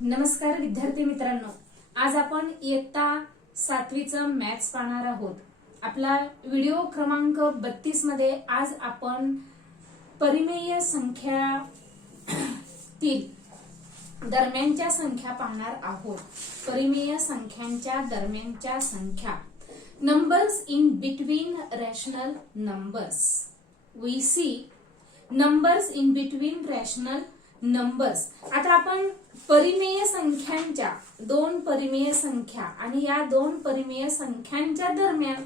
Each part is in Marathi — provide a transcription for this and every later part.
नमस्कार विद्यार्थी मित्रांनो, आज आपण इयत्ता 7वीचं मॅथ्स पाहणार आहोत। आपला व्हिडिओ क्रमांक 32 मध्ये आज आपण परिमेय संख्यातील दरम्यानच्या संख्या पाहणार आहोत। परिमेय संख्यांच्या दरम्यानच्या संख्या, numbers in between rational numbers. We see numbers in between rational numbers. आता आपण परिमेय संख्यांच्या दोन परिमेय संख्या आणि या दोन परिमेय संख्यांच्या दरम्यान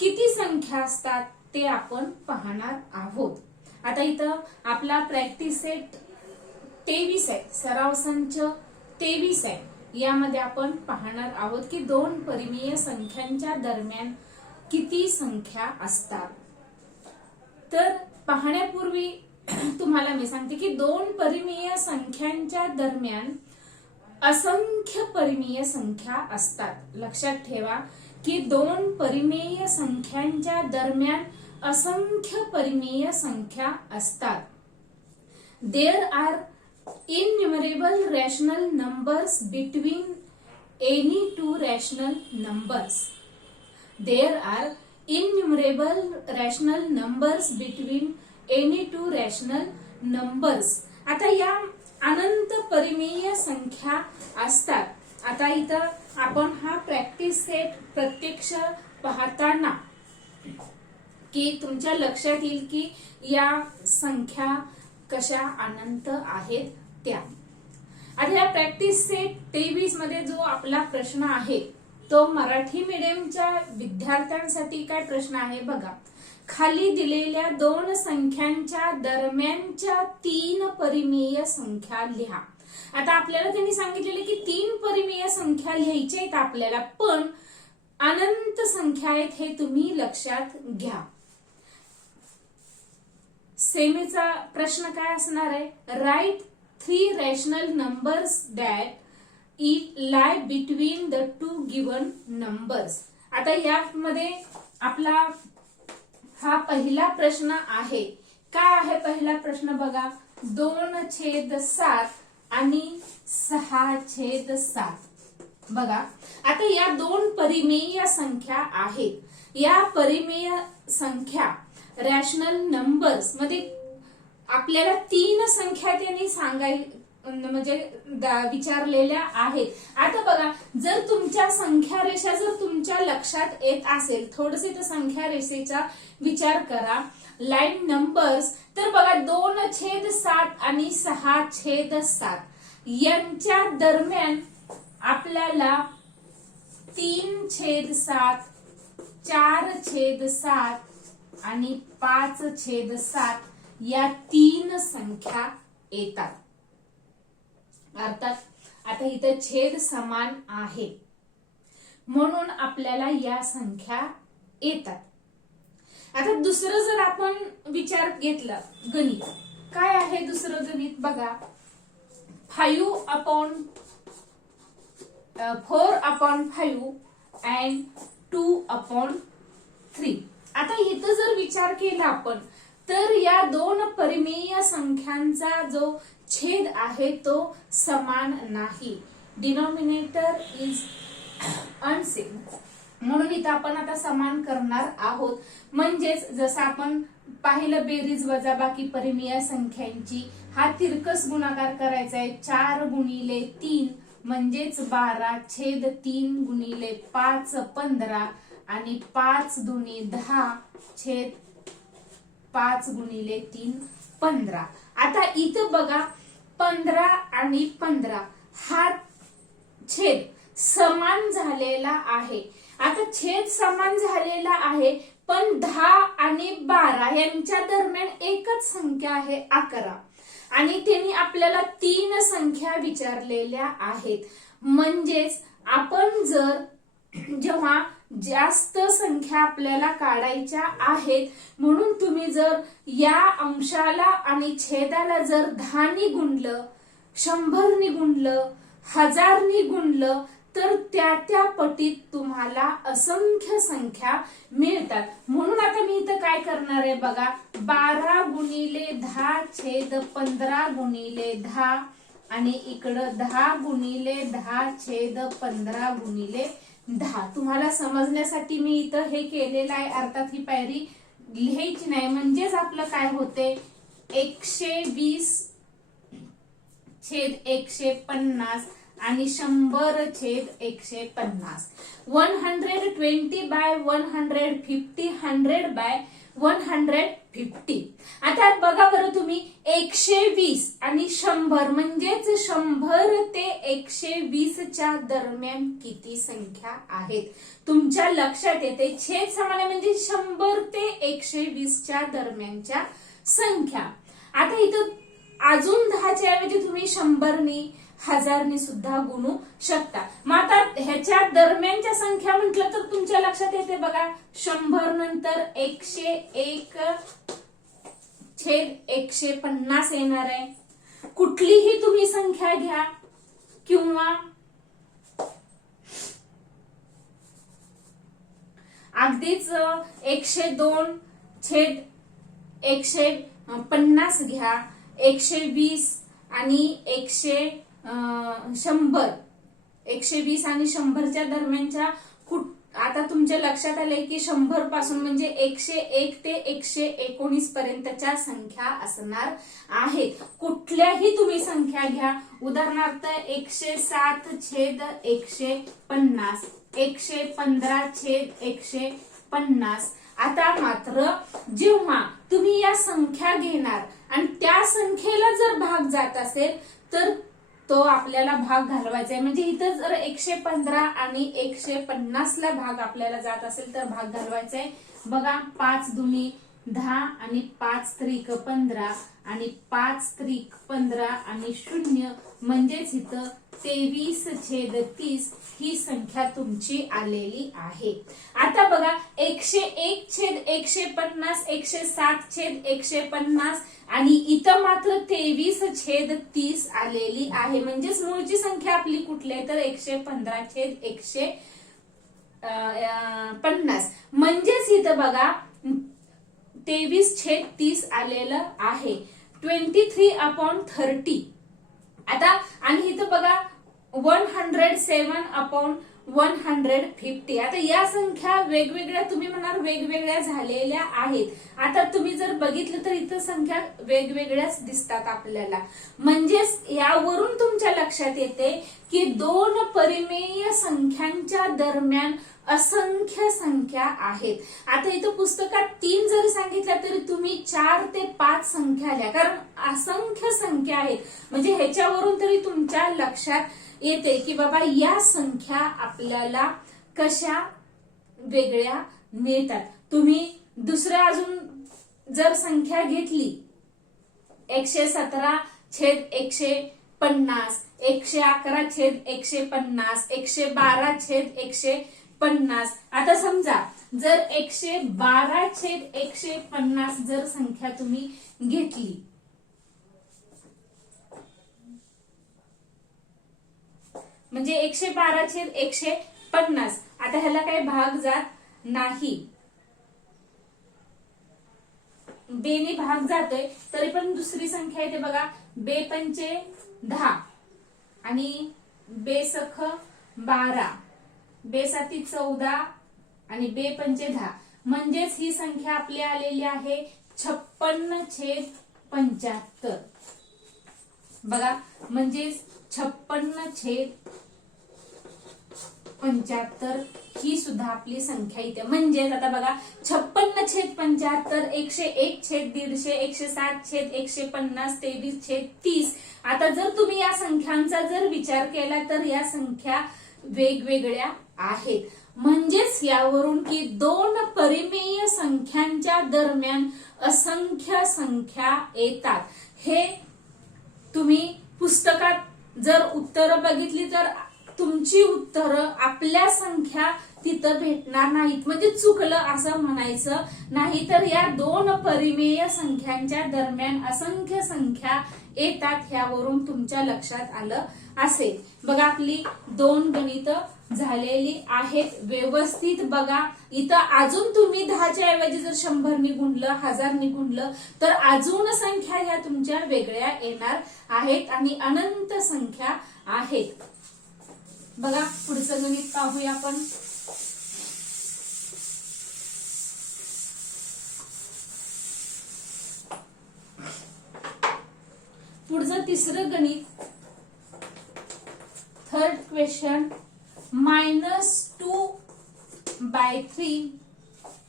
किती संख्या असतात ते आपण पाहणार आहोत। आता इथं आपला प्रॅक्टिस सेट 23 आहे, सराव संच 23 आहे। यामध्ये आपण पाहणार आहोत की दोन परिमेय संख्यांच्या दरम्यान किती संख्या असतात। तर पाहण्यापूर्वी तुम्हाला मी सांगते की दोन परिमेय संख्यांच्या दरम्यान असंख्य परिमेय संख्या असतात। लक्षात ठेवा की दोन परिमेय संख्यांच्या दरम्यान असंख्य परिमेय संख्या असतात। There are innumerable rational numbers between any two rational numbers. There are innumerable rational numbers between any two rational numbers. आता या अनंत परिमेय संख्या असतात। आता इथं आपण हा प्रॅक्टिस सेट प्रत्यक्ष पाहताना की तुमच्या लक्षात येईल की या संख्या कशा अनंत आहेत त्या। आता या प्रॅक्टिस सेट 23 मध्ये जो आपला प्रश्न आहे तो मराठी मीडियमच्या विद्यार्थ्यांसाठी काय प्रश्न आहे बघा। खाली दिलेल्या दोन संख्यांच्या दरम्यानच्या तीन परिमेय संख्या लिहा। आता आपल्याला त्यांनी सांगितलेले की तीन परिमेय संख्या लिहायच्या आहेत आपल्याला, पण अनंत संख्या आहेत हे तुम्ही लक्षात घ्या। सेमीचा प्रश्न काय असणार आहे, write 3 rational numbers that lie between the two given numbers। आता यामध्ये आपला हा पहिला प्रश्न आहे। काय आहे पहिला प्रश्न बघा, 2/7 आणि 6/7 बघा। आता या दोन परिमेय संख्या आहेत। या परिमेय संख्या रॅशनल नंबर्स मध्ये आपल्याला तीन संख्या त्यांनी म्हणजे विचारलेल्या आहेत। आता बघा, जर तुमच्या संख्या रेषा जर तुमच्या लक्षात येत असेल, थोडस इथं संख्या रेषेचा विचार करा, लाईन नंबर्स, तर बघा 2/7 आणि 6/7 यांच्या दरम्यान आपल्याला 3/7, 4/7 आणि 5/7 या तीन संख्या येतात। अर्थात आता इथे छेद समान आहे म्हणून आपल्याला या संख्या येतात। आता दुसरं जर आपण विचार घेतला गणित, काय आहे दुसरं गणित बघा, 4/5 and 2/3। आता इथं जर विचार केला आपण तर या दोन परिमेय संख्यांचा जो छेद आहे तो समान नाही, डिनॉमिनेटर इज अनसेम, म्हणून इथं आपण आता समान करणार आहोत। म्हणजेच जसं आपण पाहिलं बेरीज वजाबाकी परिमेय संख्यांची, हा तिरकस गुणाकार करायचा आहे, 4 गुणिले 3 म्हणजेच 12/3 गुणिले 5 15 आणि 5 दुनी 10 छेद 5 गुणिले 3 15। आता इथं बघा 15 आणि 15 हा छेद समान झालेला आहे। आता छेद समान झालेला आहे, पण 10 आणि 12 यांच्या दरम्यान एकच संख्या आहे 11 आणि त्यांनी आपल्याला तीन संख्या विचारलेल्या आहेत। म्हणजेच आपण जर जेव्हा जास्त संख्या आपल्याला काढायच्या आहेत, म्हणून तुम्ही जर या अंशाला आणि छेदाला जर 10 नी गुणलं, 100 नी गुणलं, 1000 नी गुणलं तर त्या पटीत तुम्हाला असंख्य संख्या मिळतात। म्हणून आता मी इथं काय करणार आहे बघा, 12 गुणिले 10 छेद 15 गुणिले 10 आणि इकडं 10×10^15 तुम्हाला समजण्यासाठी मी इथं हे केलेलं आहे. अर्थात ही पायरी लिहायची नाही, म्हणजेच आपलं काय होते 120/150 आणि 100/150. 120/150, 100/150. आता बघा बरं तुम्ही 120 आणि 100 म्हणजेच 100 ते 120च्या दरम्यान किती संख्या आहेत तुमच्या लक्षात येते. छेद समान म्हणजे 100 ते 120च्या दरम्यानच्या संख्या. आता इथं अजून 10च्या ऐवजी तुम्ही 100नी 1000नी सुद्धा गुणू शकता. मग आता ह्याच्या दरम्यानच्या संख्या म्हटलं तर तुमच्या लक्षात येते बघा 100 नंतर 101/150 येणार आहे. कुठलीही तुम्ही संख्या घ्या किंवा अगदीच 102/150 घ्या, 120 आणि 120 आणि 100च्या दरम्यानच्या आता तुमच्या लक्षात आलंय की 100 पासून म्हणजे 101 ते 119 पर्यंतच्या संख्या असणार आहेत. कुठल्याही तुम्ही संख्या घ्या, उदाहरणार्थ 107/150, 115/150. आता मात्र जेव्हा तुम्ही या संख्या घेणार आणि त्या संख्येला जर भाग जात असेल तर तो आपल्याला भाग घालवायचा आहे. म्हणजे इथं जर 115 आणि 150ला भाग आपल्याला जात असेल तर भाग घालवायचा आहे. बघा 5×2=10 आणि 5×3=15 आणि 5×3=15 आणि 0 म्हणजेच इथं 23/30 ही संख्या तुमची आलेली आहे. आता बघा 101/150, 107/150 आणि इथं मात्र 23/30 आलेली आहे. म्हणजेच मूळची संख्या आपली कुठली आहे तर 115/150. म्हणजेच इथं बघा 23/30 आलेलं आहे. 23/30. आता आणि इथं बघा 107/150. आता या संख्या वेगवेगळ्या तुम्ही म्हणाल वेगवेगळ्या झालेल्या आहेत. आता तुम्ही जर बघितलं तर इथं संख्या वेगवेगळ्याच दिसतात आपल्याला. म्हणजेच यावरून तुमच्या लक्षात येते की 2 परिमेय संख्यांच्या दरम्यान असंख्य संख्या आहेत. आता इथं पुस्तकात 3 जरी सांगितल्या तरी तुम्ही 4 ते 5 संख्या लिहा, कारण असंख्य संख्या आहेत. म्हणजे ह्याच्यावरून तरी तुमच्या लक्षात येते की बाबा या संख्या आपल्याला कशा वेगळ्या मिळतात. तुम्ही दुसऱ्या अजून जर संख्या घेतली 117/150, 111/150, 112/150. आता समजा जर 112/150 जर संख्या तुम्ही घेतली म्हणजे 112/150. आता ह्याला काही भाग जात नाही, बेने भाग जातोय तरी पण दुसरी संख्या येते बघा 2×5=10 आणि 2×6=12, 2×7=14 आणि 2×5=10. म्हणजेच ही संख्या आपली आलेली आहे 56/75. बघा म्हणजेच 56/75 ही सुद्धा आपली संख्या इथे. म्हणजेच आता बघा 56/75, 101/150, 107/150, 23/30. आता जर तुम्ही या संख्यांचा जर विचार केला तर या संख्या वेगवेगळ्या आहेत. म्हणजेच यावरून की 2 परिमेय संख्यांच्या दरम्यान असंख्य संख्या येतात. हे तुम्ही पुस्तकात जर उत्तरं बघितली तर तुमची उत्तरं आपल्या संख्या तिथं भेटणार नाहीत, म्हणजे चुकलं असं म्हणायचं नाही. तर या दोन परिमेय संख्यांच्या दरम्यान असंख्य संख्या येतात, ह्यावरून तुमच्या लक्षात आलं असेल. बघा आपली दोन गणित झालेली आहेत. व्यवस्थित बघा, इथं अजून तुम्ही 10च्या ऐवजी जर 100 ने गुणलं, 1000 ने गुणलं तर अजून संख्या ह्या तुमच्या वेगळ्या येणार आहेत आणि अनंत संख्या आहेत. बघा पुढचं गणित पाहूया आपण. पुढचं तिसरं गणित, थर्ड क्वेश्चन, -2/3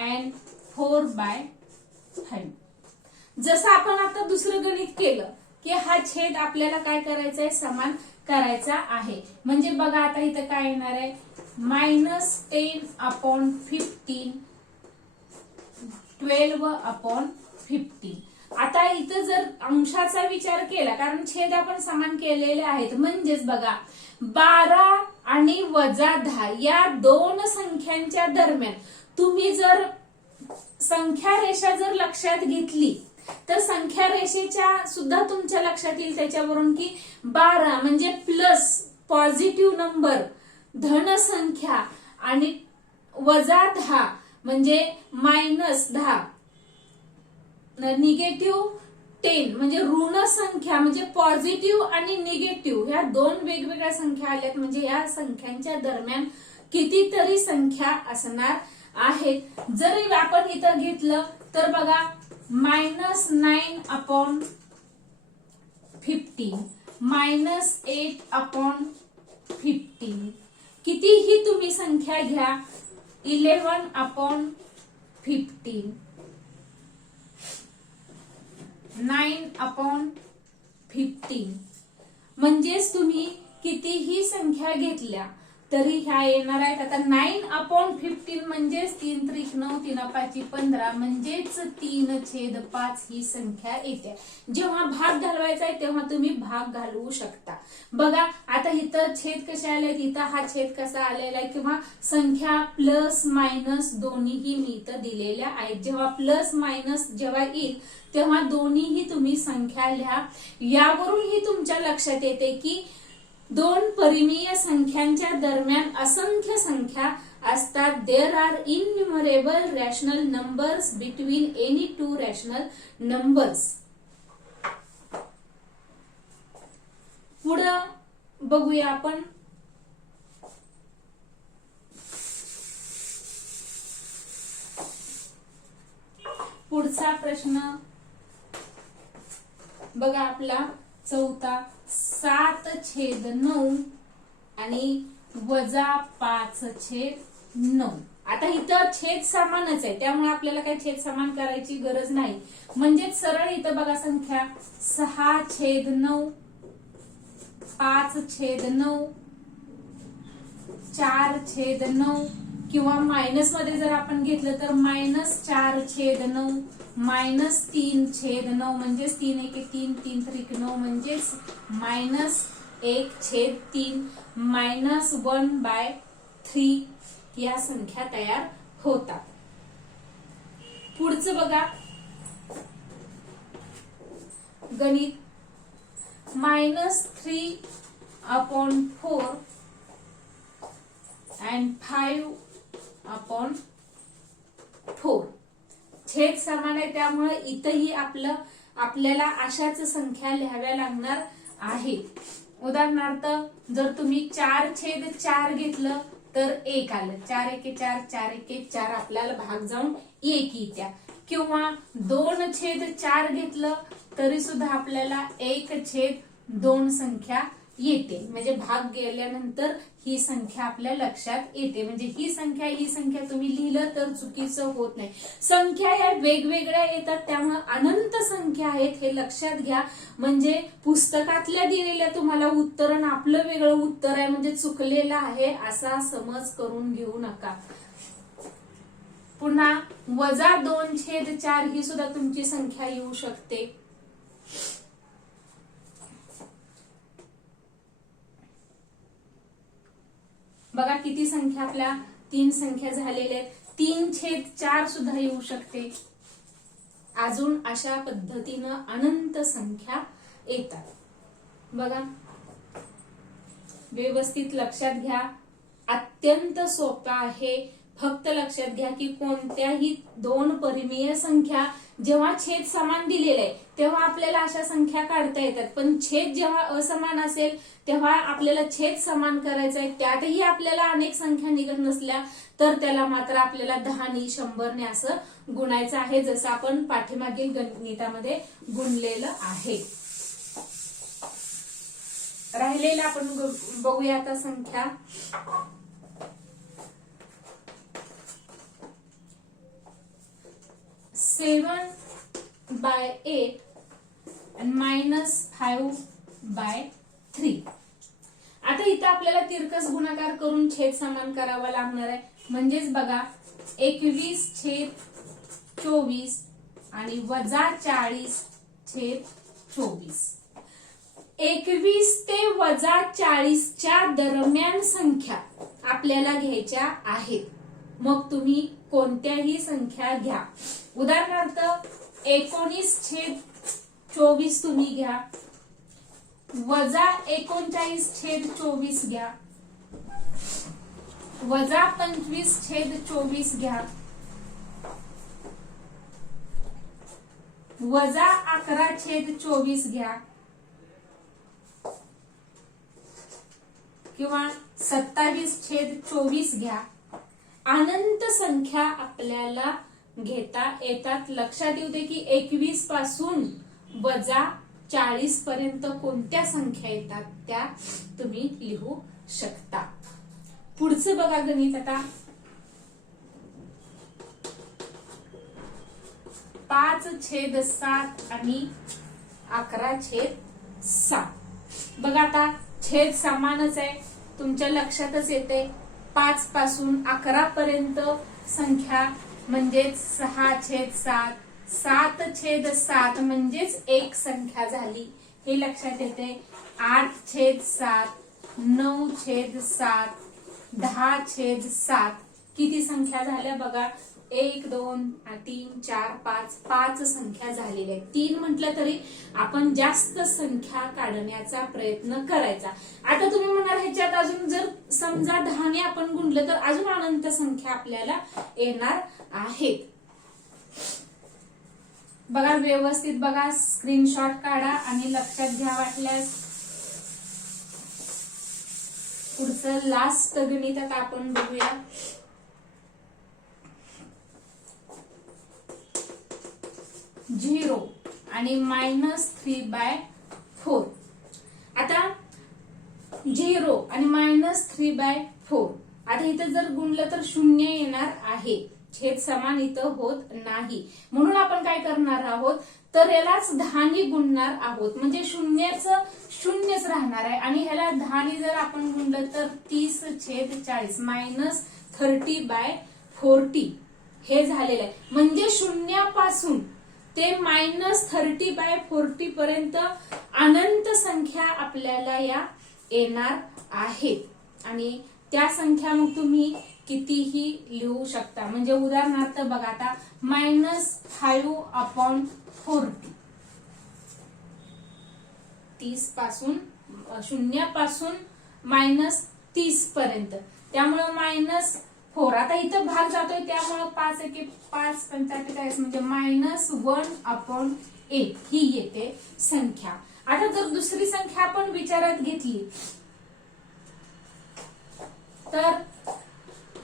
and 4/5. जसं आपण आता दुसरं गणित केलं की हा छेद आपल्याला काय करायचा आहे, समान करायचा आहे. म्हणजे बघा आता इथं काय येणार आहे, -10/15, 12/15. आता इथं जर अंशाचा विचार केला, कारण छेद आपण समान केलेले आहेत, म्हणजेच बघा 12 आणि -10 या दोन संख्यांच्या दरम्यान तुम्ही जर संख्या रेषा जर लक्षात घेतली तर संख्या रेषेच्या सुद्धा तुमच्या लक्षात येईल त्याच्यावरून की 12 म्हणजे प्लस पॉझिटिव्ह नंबर धन संख्या आणि -10 म्हणजे -10, निगेटिव्ह 10 म्हणजे ऋण संख्या, म्हणजे पॉझिटिव्ह आणि निगेटिव्ह ह्या दोन वेगवेगळ्या संख्या आल्यात. म्हणजे या संख्यांच्या दरम्यान कितीतरी संख्या असणार आहेत. जरी आपण इथं घेतलं तर बघा -9/15, -8/15, कितीही तुम्ही संख्या घ्या, 11/15, 9/15, म्हणजेच तुम्ही कितीही संख्या घेतल्या तरी ह्या येणार आहेत. आता 9/15 म्हणजेच 3 त्रिक 9, 3 5 15 म्हणजेच 3/5 ही संख्या येते. जेव्हा भाग घालवायचा आहे तेव्हा तुम्ही भाग घालवू शकता. बघा आता इथं छेद कसे आले, इथं हा छेद कसा आलेला आहे, किंवा संख्या प्लस मायनस दोन्हीही मी इथं दिलेल्या आहेत. जेव्हा प्लस मायनस जेव्हा येईल तेव्हा दोन्हीही तुम्ही संख्या लिहा. यावरूनही तुमच्या लक्षात येते की दोन परिमेय संख्यांच्या दरम्यान असंख्य संख्या असतात. There are innumerable rational numbers between any two rational numbers. पुढं बघूया आपण. पुढचा प्रश्न बघा आपला चौथा, 7/9 आणि -5/9. आता इथं छेद समानच आहे त्यामुळे आपल्याला काही छेद समान करायची गरज नाही. म्हणजे सरळ इथं बघा संख्या 6/9, 5/9, 4/9, किंवा मायनस मध्ये जर आपण घेतलं तर -4/9, -3/9 म्हणजेच 3 1 3, 3 त्रिक 9 म्हणजेच -1/3, -1/3 या संख्या तयार होतात. पुढचं बघा गणित, -3/4 and 5/4. छेद समान आहे त्यामुळे इथंही आपल्याला अशाच संख्या लिहाव्या लागणार आहेत. उदाहरणार्थ जर तुम्ही 4/4 घेतलं तर 1 आलं, 4 1 4, 4 1 4 आपल्याला भाग जाऊन 1 येत्या. किंवा 2/4 घेतलं तरी सुद्धा आपल्याला 1/2 संख्या येते. म्हणजे भाग गेल्यानंतर ही संख्या आपल्या लक्षात येते. म्हणजे ही संख्या तुम्ही लिहिलं तर चुकीचं होत नाही. संख्या या वेगवेगळ्या येतात त्यामुळे अनंत संख्या आहेत हे लक्षात घ्या. म्हणजे पुस्तकातल्या दिलेल्या तुम्हाला उत्तर आणि आपलं वेगळं उत्तर आहे म्हणजे चुकलेलं आहे असा समज करून घेऊ नका. पुन्हा -2/4 ही सुद्धा तुमची संख्या येऊ शकते. बघा किती संख्या आपल्या 3 संख्या झालेल्या आहेत. 3/4 सुद्धा येऊ शकते. अजून अशा पद्धतीनं अनंत संख्या येतात. बघा, व्यवस्थित लक्षात घ्या. अत्यंत सोपा आहे. फक्त लक्षात घ्या की कोणत्याही 2 परिमेय संख्या जेव्हा छेद समान दिलेले आहे तेव्हा आपल्याला अशा संख्या काढता येतात, पण छेद जेव्हा असमान असेल तेव्हा आपल्याला छेद समान करायचा आहे. त्यातही आपल्याला अनेक संख्या निघत नसल्या तर त्याला मात्र आपल्याला 10 ने 100 ने असं गुणायचं आहे, जसं आपण पाठीमागील गणितामध्ये गुणलेलं आहे. राहिलेलं आपण बघूया आता संख्या. 7/8 and -5/3. आता इथं आपल्याला तिरकस गुणाकार करून छेद समान करावा लागणार आहे. म्हणजेच बघा 21/24 आणि -40/24. 21 ते -40 च्या दरम्यान संख्या आपल्याला घ्यायच्या आहेत. मग तुम्ही कोणत्याही संख्या घ्या. उदाहरणार्थ 19/24 तुम्ही घ्या, -39/24 घ्या, -25/24 घ्या, -11/24 घ्या किंवा 27/24 घ्या. अनंत संख्या आपल्याला घेता येतात. लक्षात येऊ दे की 21 पासून -40 पर्यंत कोणत्या संख्या येतात त्या तुम्ही लिहू शकता. पुढचं बघा गणित आता. 5/7 आणि 11/7. बघा आता छेद समानच आहे, तुमच्या लक्षातच येते. 5 पासून 11 पर्यंत संख्या म्हणजेच 6/7, 7/7 म्हणजेच एक संख्या झाली, हे लक्षात येते. 8/7, 9/7, 10/7. किती संख्या झाल्या बघा, 1 2 3 4 5 5 संख्या झालेल्या आहेत. 3 म्हटलं तरी आपण जास्त संख्या काढण्याचा प्रयत्न करायचा. आता तुम्ही म्हणाल ह्याच्यात अजून जर समजा 10 ने आपण गुणलं तर अजून अनंत संख्या आपल्याला येणार आहेत. बघा, व्यवस्थित बघा, स्क्रीनशॉट काढा आणि लक्षात घ्या वाटल्यास. पुढचं लास्ट गणित आता आपण बघूया. 0 आणि -3/4. आता 0 आणि -3/4. आता इथं जर गुणलं तर 0 येणार आहे. छेद समान इथं होत नाही, म्हणून आपण काय करणार आहोत तर यालाच 10 ने गुणणार आहोत. म्हणजे शून्यच राहणार आहे आणि ह्याला 10 ने जर आपण गुणलं तर 30/40 -30/40 हे झालेलं आहे. म्हणजे 0 पासून ते -30/40 पर्यंत अनंत संख्या आपल्याला या येणार आहेत. आणि त्या संख्या मग तुम्ही कितीही लिहू शकता. म्हणजे उदाहरणार्थ बघा आता -5/40. 30 पासून 0 पासून -30 पर्यंत, त्यामुळे -4. आता इथं भाग जातोय त्यामुळे 5 × 5 = 45 म्हणजे -1/8 ही येते संख्या. आता जर दुसरी संख्या आपण विचारात घेतली तर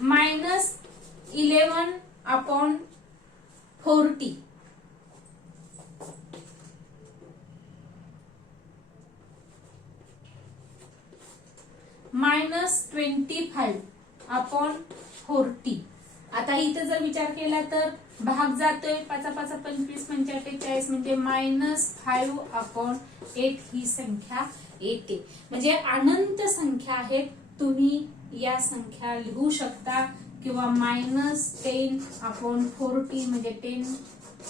-11/40. -25/40. आता इथं जर विचार केला तर भाग जातोय 5 × 5 = 25 45 म्हणजे -5/8 ही संख्या येते. म्हणजे अनंत संख्या आहेत. तुम्ही या संख्या लिहू शकता किंवा -10/40 म्हणजे 10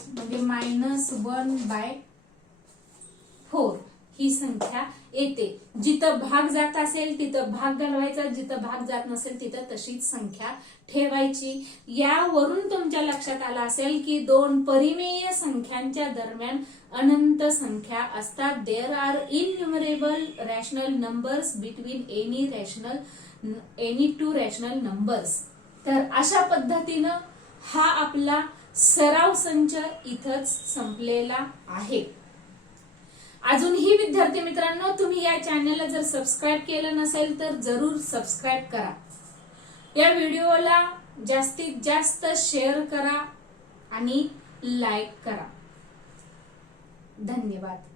म्हणजे -1/4 ही संख्या येते. जिथं भाग जात असेल तिथं भाग घालवायचा, जिथं भाग जात नसेल तिथं तशीच संख्या ठेवायची. यावरून तुमच्या लक्षात आलं असेल की दोन परिमेय संख्यांच्या दरम्यान अनंत संख्या असतात. There are innumerable rational numbers between any two rational numbers. तर अशा पद्धतीनं हा आपला सराव संच इथंच संपलेला आहे. अजूनही विद्यार्थी मित्रांनो, तुम्ही या चॅनलला जर सबस्क्राईब केलं नसेल तर जरूर सबस्क्राईब करा. या व्हिडिओला जास्तीत जास्त शेअर करा आणि लाईक करा. धन्यवाद.